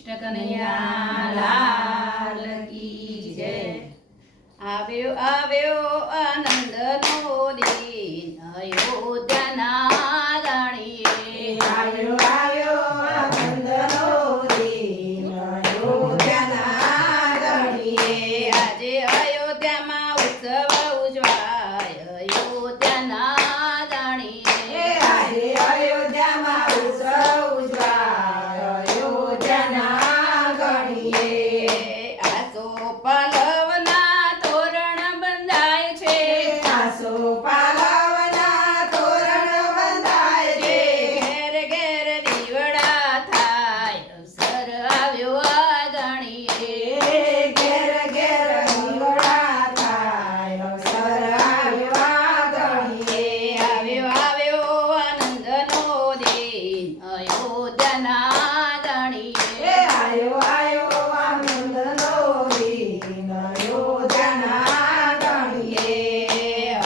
કૃષ્ણ કનૈયા લાલ કી જય। આવ્યો આવ્યો આનંદનો દિન અયોધ્યાના રાણીએ। આવ્યો આવ્યો આનંદનો દિન અયોધ્યાના રાણીએ। આજે અયોધ્યામાં ઉત્સવ ઉજવાય અયોધ્યાના રાણીએ। આજે અયોધ્યામાં ઉત્સવ ઉજવાય અયોધ્યાના ગણીએ। આસો પાલવના તોરણ બંધાય છે। આસો પાલવના તોરણ બંધાય છે। ઘેર ઘેર દીવડા થાય અવસર આવ્યો આ ગણીએ। ઘેર ઘેર દીવડા થાય અવસર આવ્યો આ ગણીએ। આવ્યો આવ્યો આનંદનો દિન અયોધ્યાના ગણીએ। આવ્યો આવ્યો આનંદનો દિન અયોધ્યાના ગણીએ।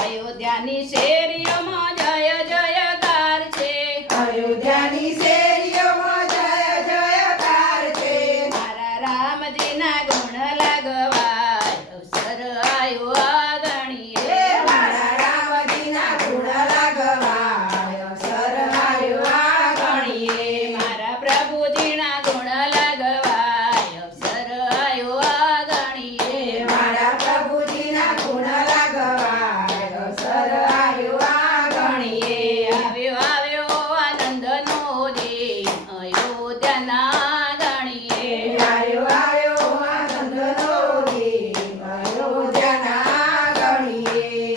અયોધ્યાની શેરીઓમાં જય જયકાર છે। અયોધ્યાની શેરીઓમાં જય જયકાર છે। મારા રામજીના ગુણ લાગવાય અવસર આવ્યો આ ગણીએ। મારા રામજીના ગુણ લાગવાય અવસર આવ્યો આ ગણીએ। મારા પ્રભુજીના ગુણ લાગવાય અવસર આવ્યો આ ગણીએ। મારા પ્રભુજીના ગુણ લાગવાય અવસર આવ્યો આ ગણીએ। આવ્યો આવ્યો આનંદનો દિન અયોધ્યાના ગણીએ। આવ્યો આવ્યો આનંદનો દિન અયોધ્યાના ગણીએ।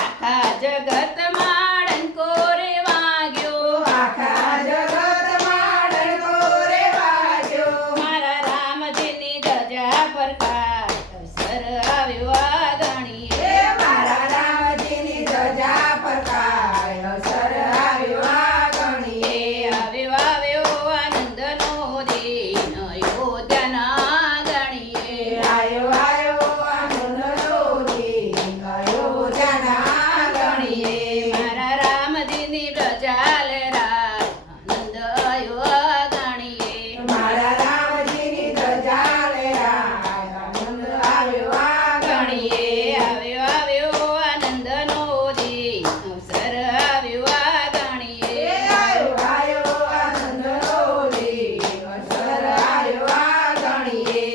આખા જગતમાં ડંકો રે વાગ્યો। આખા જગતમાં ડંકો રે વાગ્યો। મારા રામજીની ધજા ફરકાય અવસર આવ્યો આ ગણીએ। મારા રામજીની ધજા ફરકાય અવસર આવ્યો આ ગણીએ। આવ્યો આવ્યો આનંદનો દિન અયોધ્યાના ગણીએ। આવ્યો આવ્યો આનંદનો દિન અયોધ્યાના ગણીએ। મારા રામજીની પ્રજા લહેરાય આનંદ આવ્યો આ ગણીએ। મારા રામજીની ધજા લહેરાય આનંદ આવ્યો આ ગણીએ। આવ્યો આવ્યો આનંદનો દિન અવસર આવ્યો આ ગણીએ। આવ્યો આવ્યો આનંદનો દિન અવસર આવ્યો આ ગણીએ।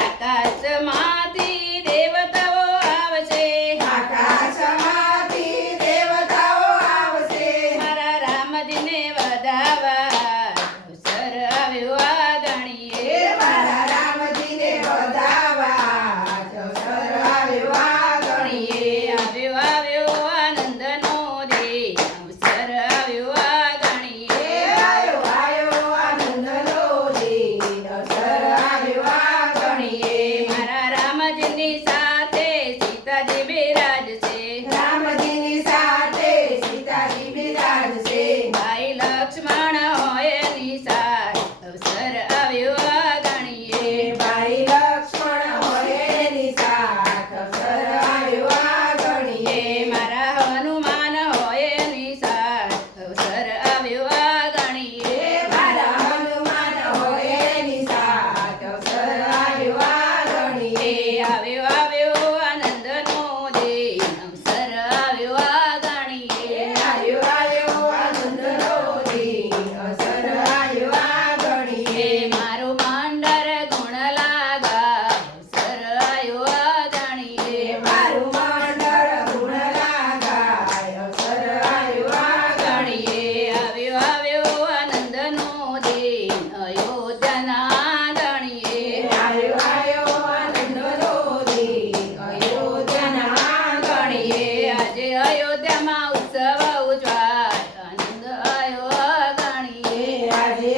આકાશમાંથી દેવતાઓ આવશે। આકાશમાંથી દેવતાઓ આવશે। મારા રામજીને વધાવવા અવસર આવ્યો આ ગણીએ। મારા રામજીને વધાવવા અવસર આવ્યો આ ગણીએ। આવ્યો આવ્યો આનંદનો દિન અવસર આવ્યો આ ગણીએ। આવ્યો આવ્યો આનંદનો દિન અવસર આવ્યો આ ગણીએ। મારા રામજીની સાથે સીતાજી બિરાજશે। રામજીની સાથે સીતાજી બિરાજશે। ભાઈ લક્ષ્મણ હોય એની સાથ અવસર આવ્યો આ ગણીએ। ભાઈ લક્ષ્મણ હોય એની સાથ અવસર આવ્યો આ ગણીએ। મારા હનુમાન હોય એની સાથ અવસર આવ્યો આ ગણીએ। મારા હનુમાન હોય એની સાથ અવસર આવ્યો આ ગણીએ। આવ્યો આવ્યો આનંદનો દિન અવસર આવ્યો આ ગણીએ। આવ્યો આવ્યો આનંદનો દિન અવસર આવ્યો આ ગણીએ। મારું માંડર ગુણ લાગા અવસર આવ્યો આ ગણીએ। મારું મંડળ ગુણ લાગાય અવસર આવ્યો આ ગણીએ। આવ્યો આવ્યો આનંદનો દિન અયોધ્યાના ગણીએ। આવ્યો આવ્યો આનંદનો દિન અયોધ્યાના ગણીએ। આજે અયોધ્યામાં ઉત્સવ ઉજવાય આનંદ આવ્યો આ ગણીએ। આજે